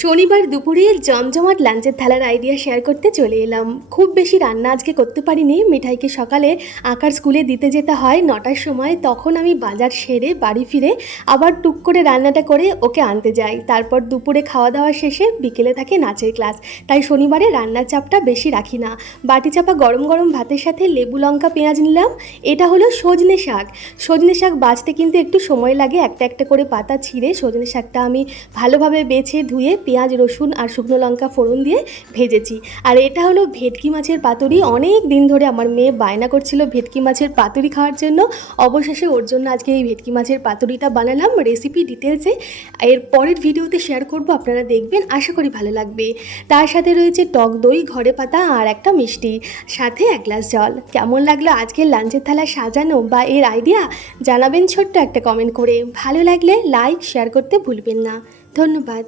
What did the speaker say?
শনিবার দুপুরে জমজমাট লাঞ্চের থালার আইডিয়া শেয়ার করতে চলে এলাম। খুব বেশি রান্না আজকে করতে পারিনি। মিঠাইকে সকালে আঁকার স্কুলে দিতে যেতে হয় 9টার সময়। তখন আমি বাজার সেরে বাড়ি ফিরে আবার টুক করে রান্নাটা করে ওকে আনতে যাই। তারপর দুপুরে খাওয়া দাওয়া শেষে বিকেলে থাকে নাচের ক্লাস। তাই শনিবারে রান্নার চাপটা বেশি রাখি না। বাটি চাপা গরম গরম ভাতের সাথে লেবু লঙ্কা পেঁয়াজ নিলাম। এটা হলো সজনে শাক। সজনে শাক বাছতে কিন্তু একটু সময় লাগে। একটা একটা করে পাতা ছিঁড়ে সজনে শাকটা আমি ভালোভাবে বেছে ধুয়ে পেঁয়াজ রসুন আর শুকনো লঙ্কা ফোড়ন দিয়ে ভেজেছি। আর এটা হলো ভেটকি মাছের পাতুরি। অনেক দিন ধরে আমার মেয়ে বায়না করছিল ভেটকি মাছের পাতুরি খাওয়ার জন্য। অবশেষে ওর জন্য আজকে এই ভেটকি মাছের পাতুরিটা বানালাম। রেসিপি ডিটেলসে এর পরের ভিডিওতে শেয়ার করব, আপনারা দেখবেন, আশা করি ভালো লাগবে। তার সাথে রয়েছে টক দই ঘরে পাতা আর একটা মিষ্টি, সাথে 1 গ্লাস জল। কেমন লাগলো আজকের লাঞ্চের থালা সাজানো বা এর আইডিয়া জানাবেন ছোট্ট একটা কমেন্ট করে। ভালো লাগলে লাইক শেয়ার করতে ভুলবেন না। ধন্যবাদ।